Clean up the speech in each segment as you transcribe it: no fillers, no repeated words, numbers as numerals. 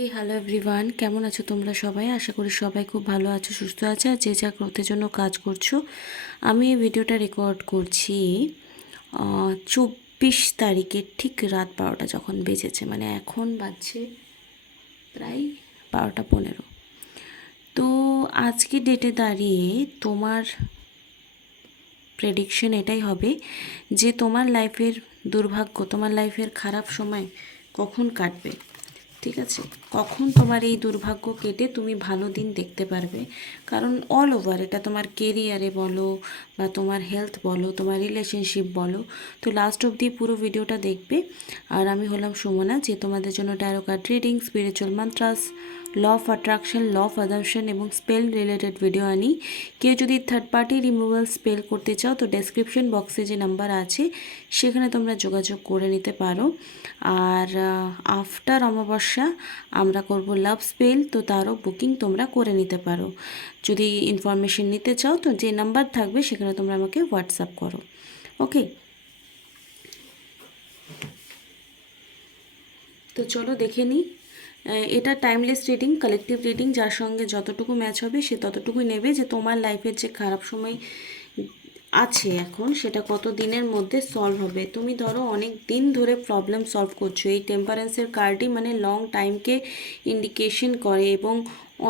এই hello everyone, কেমন আছো তোমরা সবাই? আশা করি সবাই খুব ভালো আছো, সুস্থ আছে, আর যে যা গ্রোথের জন্য কাজ করছো। আমি এই ভিডিওটা রেকর্ড করছি 24 তারিখের ঠিক রাত 12টা যখন বেজেছে, মানে এখন বাজছে প্রায় 12টা 15। তো আজকে ডেটে দাঁড়িয়ে তোমার প্রেডিকশন এটাই হবে যে তোমার লাইফের দুর্ভাগ্য, তোমার লাইফের খারাপ সময় কখন কাটবে। ঠিক আছে, কখন তোমার এই দুর্ভাগ্য কেটে তুমি ভালো দিন দেখতে পারবে। কারণ অল ওভার এটা তোমার কেরিয়ারে বলো বা তোমার হেলথ বলো, তোমার রিলেশনশিপ বলো, তো লাস্ট অবধি পুরো ভিডিওটা দেখবে। আর আমি হলাম সুমনা, যে তোমাদের জন্য tarot card reading, spiritual mantras, law of attraction, law of adaption এবং স্পেল রিলেটেড ভিডিও আনি। কেউ যদি থার্ড পার্টি রিমুভাল স্পেল করতে চাও তো ডেসক্রিপশন বক্সে যে নাম্বার আছে সেখানে তোমরা যোগাযোগ করে নিতে পারো। আর আফটার অমাবস্যা আমরা করব লাভ স্পেল, তো তারও বুকিং তোমরা করে নিতে পারো। যদি ইনফরমেশন নিতে চাও তো যে নাম্বার থাকবে সেখানে তোমরা আমাকে হোয়াটসঅ্যাপ করো। ওকে, তো চলো দেখে নিই। এটা টাইমলেস রিডিং, কালেকটিভ রিডিং, যার সঙ্গে যতটুকু ম্যাচ হবে সে ততটুকুই নেবে, যে তোমার লাইফের যে খারাপ সময় আছে এখন সেটা কত দিনের মধ্যে সলভ হবে। তুমি ধরো অনেক দিন ধরে প্রবলেম সলভ করছো, এই টেম্পারেন্সের কার্ডই মানে লং টাইমকে ইন্ডিকেশন করে এবং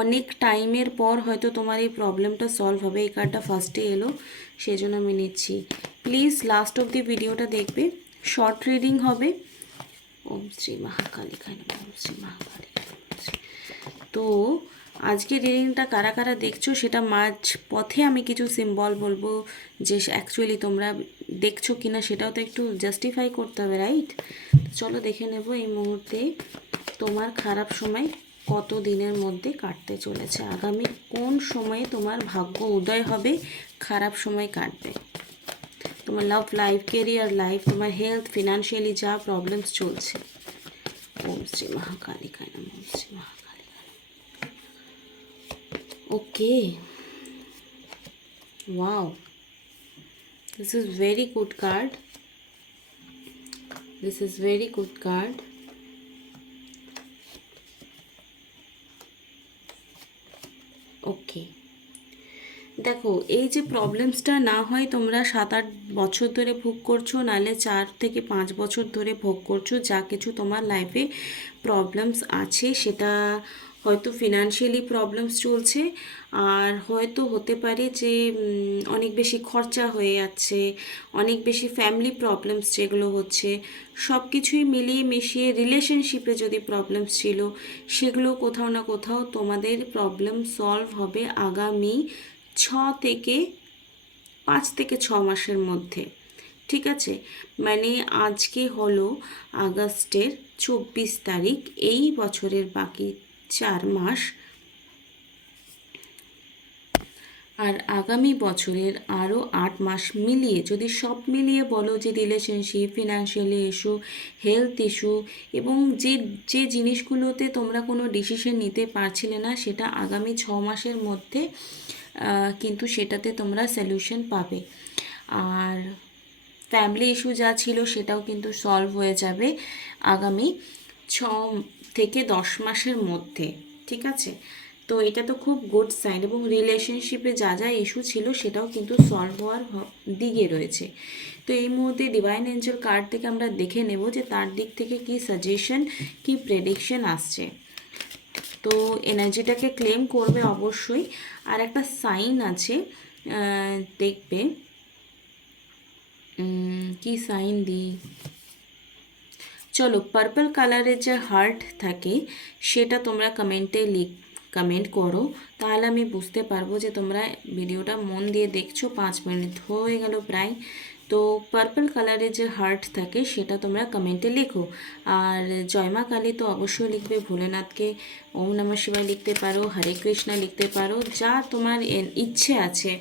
অনেক টাইমের পর হয়তো তোমার এই প্রবলেমটা সলভ হবে। এই কার্ডটা ফার্স্টে এলো, সেই জন্য আমি নিচ্ছি। প্লিজ লাস্ট অব দি ভিডিওটা দেখবে, শর্ট রিডিং হবে। ওম শ্রী মহাকালিকায় নমঃ, ওম শ্রী মহাকালিকায় নমঃ। তো আজকে রিডিংটা কারা কারা দেখছো সেটা মাঝ পথে আমি কিছু সিম্বল বলবো, যে অ্যাকচুয়ালি তোমরা দেখছো কিনা সেটাও তো একটু জাস্টিফাই করতে হবে, রাইট? চলো দেখে নেব এই মুহূর্তে তোমার খারাপ সময় কত দিনের মধ্যে কাটতে চলেছে, আগামী কোন সময়ে তোমার ভাগ্য উদয় হবে, খারাপ সময় কাটবে। তোমার লাভ লাইফ, কেরিয়ার লাইফ, তোমার হেলথ, ফিনান্সিয়ালি যা প্রবলেমস চলছে। ওম শ্রী মহাকালিকায় নমঃ, ওম শ্রী মহাকালিকায়। ওকে, wow, this is very good card. This is very good card. ওকে, দেখো এই যে প্রবলেমসটা না হয় তোমরা 7-8 বছর ধরে ভোগ করছো, নাহলে 4 থেকে 5 বছর ধরে ভোগ করছো, যা কিছু তোমার লাইফে প্রবলেমস আছে সেটা হয়তো ফিনান্সিয়ালি প্রবলেমস চলছে, আর হয়তো হতে পারে যে অনেক বেশি খরচা হয়ে যাচ্ছে, অনেক বেশি ফ্যামিলি প্রবলেমস যেগুলো হচ্ছে, সব কিছুই মিলিয়ে মিশিয়ে রিলেশনশিপে যদি প্রবলেমস ছিল সেগুলো কোথাও না কোথাও তোমাদের প্রবলেম সলভ হবে আগামী 5 থেকে 6 মাসের মধ্যে। ঠিক আছে, মানে আজকে হলো আগস্টের 24 তারিখ, এই বছরের বাকি 4 মাস, আর আগামী বছরের আরও 8 মাস মিলিয়ে যদি সব মিলিয়ে বলো, যে relationship, financially issue, health issue এবং যে যে জিনিসগুলোতে তোমরা কোনো ডিসিশন নিতে পারছিলে না, সেটা আগামী 6 মাসের মধ্যে কিন্তু সেটাতে তোমরা সলিউশন পাবে। আর ফ্যামিলি ইস্যু যা ছিল সেটাও কিন্তু সলভ হয়ে যাবে আগামী 6 থেকে 10 মাসের মধ্যে। ঠিক আছে, তো এটা তো খুব গুড সাইন, এবং রিলেশনশিপে যা যা ইস্যু ছিল সেটাও কিন্তু সলভ হওয়ার দিকে রয়েছে। তো এই মুহূর্তে ডিভাইন এঞ্জেল কার্ড থেকে আমরা দেখে নেব যে তার দিক থেকে কি সাজেশন, কি প্রেডিকশন আসছে। তো এনার্জিটাকে ক্লেম করবে অবশ্যই। আর একটা সাইন আছে, দেখবে কি সাইন দিই। চলো, পার্পল কালারের যে হার্ট থাকে সেটা তোমরা কমেন্ট করো, তাহলে আমি বুঝতে পারবো যে তোমরা ভিডিওটা মন দিয়ে দেখছো। 5 মিনিট হয়ে গেল প্রায়। তো পার্পল কালারের যে হার্ট থাকে সেটা তোমরা কমেন্টে লেখো। আর জয় মা কালী তো অবশ্যই লিখবে, ভোলেনাথকে ওম নমঃ শিবায় লিখতে পারো, হরে কৃষ্ণা লিখতে পারো, যা তোমার ইচ্ছে আছে।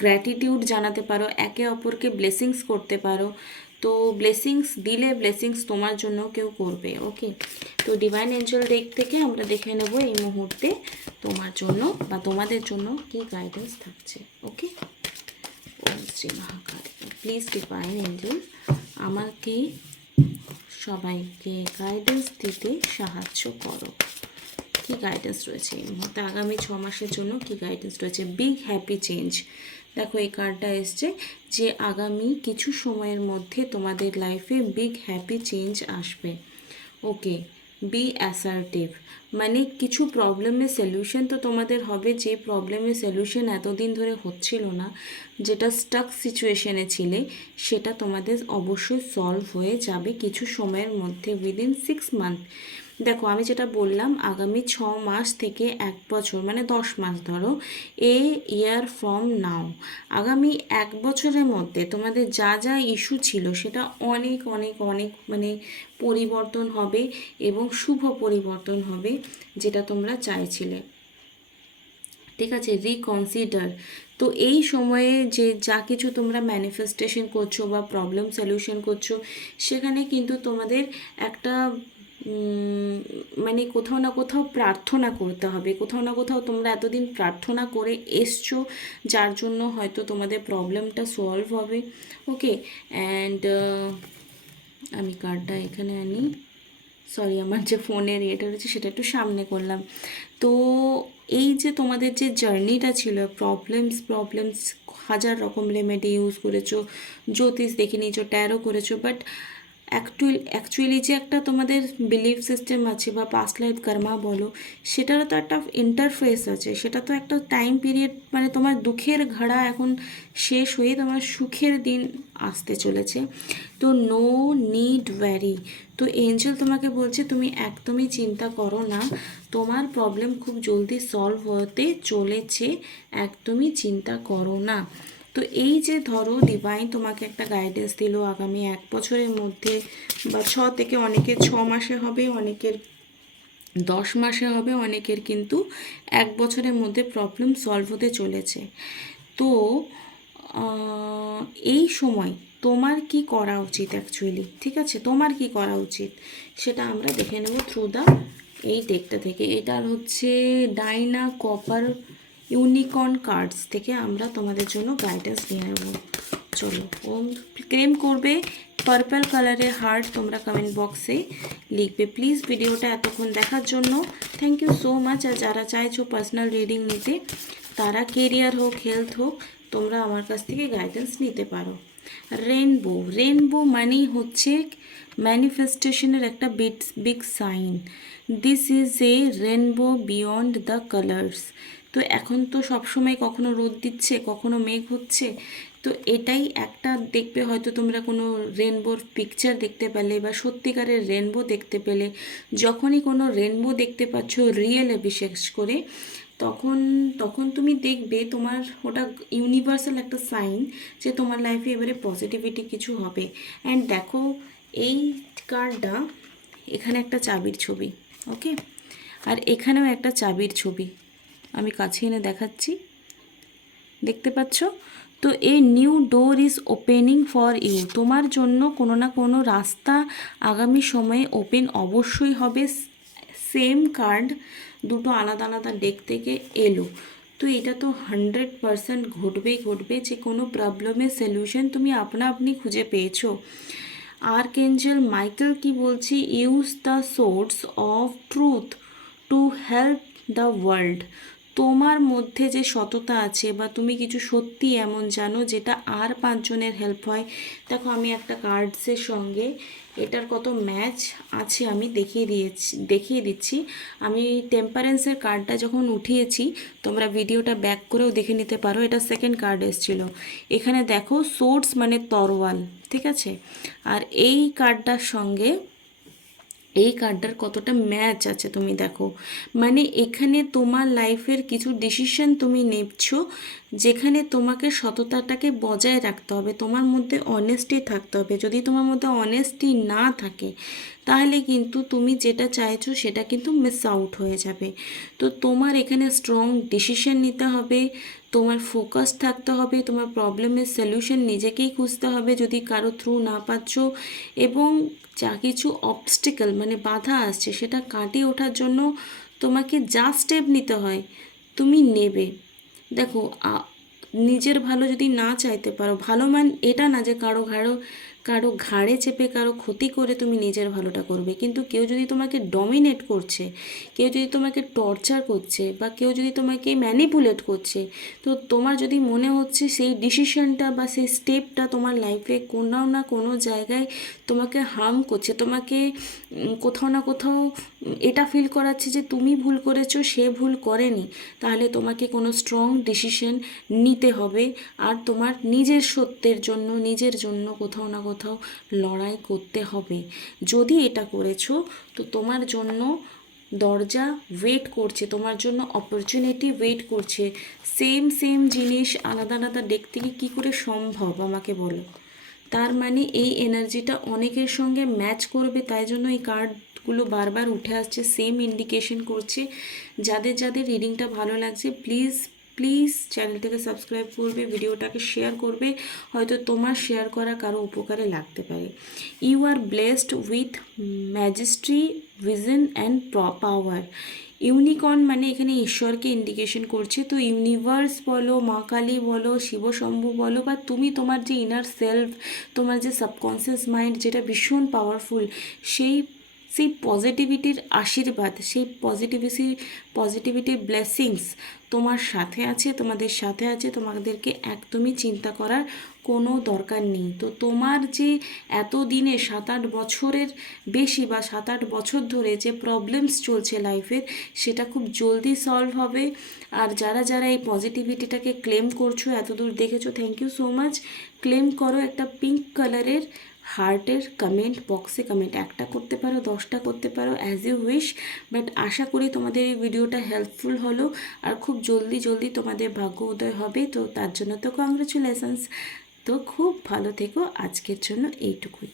গ্র্যাটিটিউড জানাতে পারো, একে অপরকে ব্লেসিংস করতে পারো। তো ব্লেসিংস দিলে ব্লেসিংস তোমার জন্য কেউ করবে। ওকে, তো ডিভাইন এঞ্জেল ডেক থেকে আমরা দেখে নেব এই মুহূর্তে তোমার জন্য বা তোমাদের জন্য কি গাইডেন্স থাকছে। Okay, Om Shri Mahakali, please divine angel আমাকে সবাইকে গাইডেন্স দিতে সাহায্য করো। কি গাইডেন্স রয়েছে এই মুহূর্তে আগামী 6 মাসের জন্য? কি গাইডেন্স রয়েছে? Big happy change. দেখো এই কার্ডটা এসছে যে আগামী কিছু সময়ের মধ্যে তোমাদের লাইফে বিগ হ্যাপি চেঞ্জ আসবে। ওকে, বি অ্যাসার্টিভ, মানে কিছু প্রবলেমের সলিউশন তো তোমাদের হবে, যে প্রবলেমের সলিউশন এতদিন ধরে হচ্ছিল না, যেটা স্টাক সিচুয়েশনে ছিলে, সেটা তোমাদের অবশ্যই সলভ হয়ে যাবে কিছু সময়ের মধ্যে, উইদিন 6 মান্থ। দেখো আমি যেটা বললাম, আগামী 6 মাস থেকে 1 বছর, মানে 10 মাস ধরো, এ ইয়ার ফ্রম নাও, আগামী 1 বছরের মধ্যে তোমাদের যা যা ইস্যু ছিল সেটা অনেক অনেক অনেক মানে পরিবর্তন হবে এবং শুভ পরিবর্তন হবে, যেটা তোমরা চাইছিলে। ঠিক আছে, রিকনসিডার। তো এই সময়ে যে যা কিছু তোমরা ম্যানিফেস্টেশন করছো বা প্রবলেম সলিউশন করছো, সেখানে কিন্তু তোমাদের একটা মানে কোথাও না কোথাও প্রার্থনা করতে হবে, কোথাও না কোথাও তোমরা এতদিন প্রার্থনা করে এসছো, যার জন্য হয়তো তোমাদের প্রবলেমটা সলভ হবে। ওকে, অ্যান্ড আমি কার্ডটা এখানে আনি, সরি আমার যে ফোনের ইয়েটা রয়েছে সেটা একটু সামনে করলাম। তো এই যে তোমাদের যে জার্নিটা ছিল, প্রবলেমস হাজার রকম রেমেডি ইউজ করেছো, জ্যোতিষ দেখে নিয়েছো, ট্যারো করেছো, বাট অ্যাকচুয়ালি যে একটা তোমাদের বিলিফ সিস্টেম আছে বা পাস্ট লাইফ কর্মা বলো, সেটারও তো একটা ইন্টারফেস আছে, সেটা তো একটা টাইম পিরিয়ড, মানে তোমার দুঃখের ঘড়া এখন শেষ হয়ে তোমার সুখের দিন আসতে চলেছে। তো নো নিড ওয়ারি, তো এঞ্জেল তোমাকে বলছে তুমি একদমই চিন্তা করো না, তোমার প্রবলেম খুব জলদি সলভ হতে চলেছে, একদমই চিন্তা করো না। তো এই যে ধরো ডিভাইন তোমাকে একটা গাইডেন্স দিল আগামী 1 বছরের মধ্যে, বা 6 থেকে অনেকের 6 মাসে হবে, অনেকের 10 মাসে হবে, অনেকের কিন্তু 1 বছরের মধ্যে প্রবলেম সলভ হতে চলেছে। তো এই সময় তোমার কি করা উচিত অ্যাকচুয়ালি, ঠিক আছে, তোমার কি করা উচিত সেটা আমরা দেখে নেব থ্রু দ্য এই ডেকটা থেকে। এটার হচ্ছে ডাইনা কপার ইউনিকর্ন কার্ডস থেকে আমরা তোমাদের জন্য গাইডেন্স নিয়ে নেব। চলো, ক্লেম করবে পার্পল কালারের হার্ট তোমরা কমেন্ট বক্সে লিখবে। প্লিজ ভিডিওটা এতক্ষণ দেখার জন্য থ্যাংক ইউ সো মাচ। আর যারা চাইছো পার্সোনাল রিডিং নিতে, তারা কেরিয়ার হোক হেলথ হোক, তোমরা আমার কাছ থেকে গাইডেন্স নিতে পারো। রেনবো, রেনবো মানেই হচ্ছে ম্যানিফেস্টেশনের একটা big sign. This is a rainbow beyond the colours. তো এখন তো সবসময় কখনো রোদ দিচ্ছে, কখনো মেঘ হচ্ছে, তো এটাই একটা দেখবে হয়তো তোমরা কোনো রেনবোর পিকচার দেখতে পেলে বা সত্যিকারের রেনবো দেখতে পেলে। যখনই কোনো রেনবো দেখতে পাচ্ছ রিয়েলে বিশেষ করে, তখন তখন তুমি দেখবে তোমার ওটা ইউনিভার্সাল একটা সাইন যে তোমার লাইফে এবারে পজিটিভিটি কিছু হবে। অ্যান্ড দেখো এই কার্ডটা, এখানে একটা চাবির ছবি, ওকে, আর এখানেও একটা চাবির ছবি, আমি কাছে এনে দেখাচ্ছি, দেখতে পাচ্ছ? তো এই new door is opening for you, তোমার জন্য কোনো না কোনো রাস্তা আগামী সময়ে ওপেন অবশ্যই হবে। সেম কার্ড দুটো আলাদা আলাদা ডেক থেকে এলো, তো এটা তো 100% ঘটবেই ঘটবে, যে কোনো প্রবলেমের সলিউশন তুমি আপনা আপনি খুঁজে পেয়েছো। আর্কএঞ্জেল মাইকেল কি বলছি, use the source of truth to help the world. তোমার মধ্যে যে সততা আছে বা তুমি কিছু সত্যি এমন জানো যেটা আর 5 জনের হেল্প হয়। দেখো আমি একটা কার্ডসের সঙ্গে এটার কত ম্যাচ আছে আমি দেখিয়ে দিচ্ছি। আমি টেম্পারেন্সের কার্ডটা যখন উঠিয়েছি, তোমরা ভিডিওটা ব্যাক করেও দেখে নিতে পারো, এটা সেকেন্ড কার্ড এসেছিল। এখানে দেখো সোর্স মানে তরোয়াল, ঠিক আছে, আর এই কার্ডটার সঙ্গে এই কার্ডটার কতটা ম্যাচ আছে তুমি দেখো। মানে এখানে তোমার লাইফের কিছু ডিসিশন তুমি নিচ্ছ, যেখানে তোমাকে সততাটাকে বজায় রাখতে হবে, তোমার মধ্যে অনেস্টি থাকতে হবে। যদি তোমার মধ্যে অনেস্টি না থাকে, তাহলে কিন্তু তুমি যেটা চাইছো সেটা কিন্তু মিস আউট হয়ে যাবে। তো তোমার এখানে স্ট্রং ডিসিশন নিতে হবে, তোমার ফোকাস থাকতে হবে, তোমার প্রবলেমের সলিউশন নিজেকেই খুঁজতে হবে যদি কারো থ্রু না পাচ্ছ, এবং যা কিছু অবস্টিকল মানে বাধা আসছে সেটা কাটিয়ে ওঠার জন্য তোমাকে যা স্টেপ নিতে হয় তুমি নেবে। দেখো নিজের ভালো যদি না চাইতে পারো, ভালো মান এটা না যে কারো ঘাড়ে চেপে কারো ক্ষতি করে তুমি নিজের ভালোটা করবে। কিন্তু কেউ যদি তোমাকে ডমিনেট করছে, কেউ যদি তোমাকে টর্চার করছে, বা কেউ যদি তোমাকে ম্যানিপুলেট করছে, তো তোমার যদি মনে হচ্ছে সেই ডিসিশনটা বা সেই স্টেপটা তোমার লাইফে কোনো না কোনো জায়গায় তোমাকে হার্ম করছে, তোমাকে কোথাও না কোথাও এটা ফিল করাচ্ছে যে তুমি ভুল করেছো, সে ভুল করেনি, তাহলে তোমাকে কোনো স্ট্রং ডিসিশন নিতে হবে। আর তোমার নিজের সত্যের জন্য, নিজের জন্য কোথাও না কোথাও লড়াই করতে হবে। যদি এটা করেছো, তো তোমার জন্য দরজা ওয়েট করছে, তোমার জন্য অপরচুনিটি ওয়েট করছে। সেম সেম জিনিস আলাদা আলাদা ডেক থেকে কী করে সম্ভব আমাকে বলো? তার মানে এই এনার্জিটা অনেকের সঙ্গে ম্যাচ করবে, তাই জন্য এই কার্ডগুলো বারবার উঠে আসছে, সেম ইন্ডিকেশন করছে। যাদের যাদের রিডিংটা ভালো লাগছে, প্লিজ প্লিজ চ্যানেলটাকে সাবস্ক্রাইব করবে, ভিডিওটাকে শেয়ার করবে, হয়তো তোমার শেয়ার করা কারো উপকারে লাগতে পারে। You are blessed with majesty, vision and power. Unicorn মানে এখানে ঈশ্বরকে ইন্ডিকেশন করছে। তো ইউনিভার্স বলো, মা কালী বলো, শিবশম্ভু বলো, বা তুমি তোমার যে ইনার সেলফ, তোমার যে সাবকনসিয়াস মাইন্ড যেটা ভীষণ পাওয়ারফুল, সেই সেই পজিটিভিটির আশীর্বাদ, সেই পজিটিভিটির ব্লেসিংস তোমার সাথে আছে, তোমাদের সাথে আছে। তোমাদেরকে একদমই চিন্তা করার কোনো দরকার নেই। তো তোমার যে এতদিনে 7-8 বছরের বেশি বা 7-8 বছর ধরে যে প্রবলেমস চলছে লাইফের, সেটা খুব জলদি সলভ হবে। আর যারা যারা এই পজিটিভিটিটাকে ক্লেম করছো, এতদূর দেখেছো, thank you so much. Claim করো একটা পিঙ্ক কালারের হার্টের কমেন্ট বক্সে কমেন্ট, একটা করতে পারো, 10টা করতে পারো, অ্যাজ ইউ উইশ। বাট আশা করি তোমাদের এই ভিডিওটা হেল্পফুল হলো, আর খুব জলদি জলদি তোমাদের ভাগ্য উদয় হবে। তো তার জন্য তো কংগ্রেচুলেশনস। তো খুব ভালো থেকো, আজকের জন্য এইটুকুই।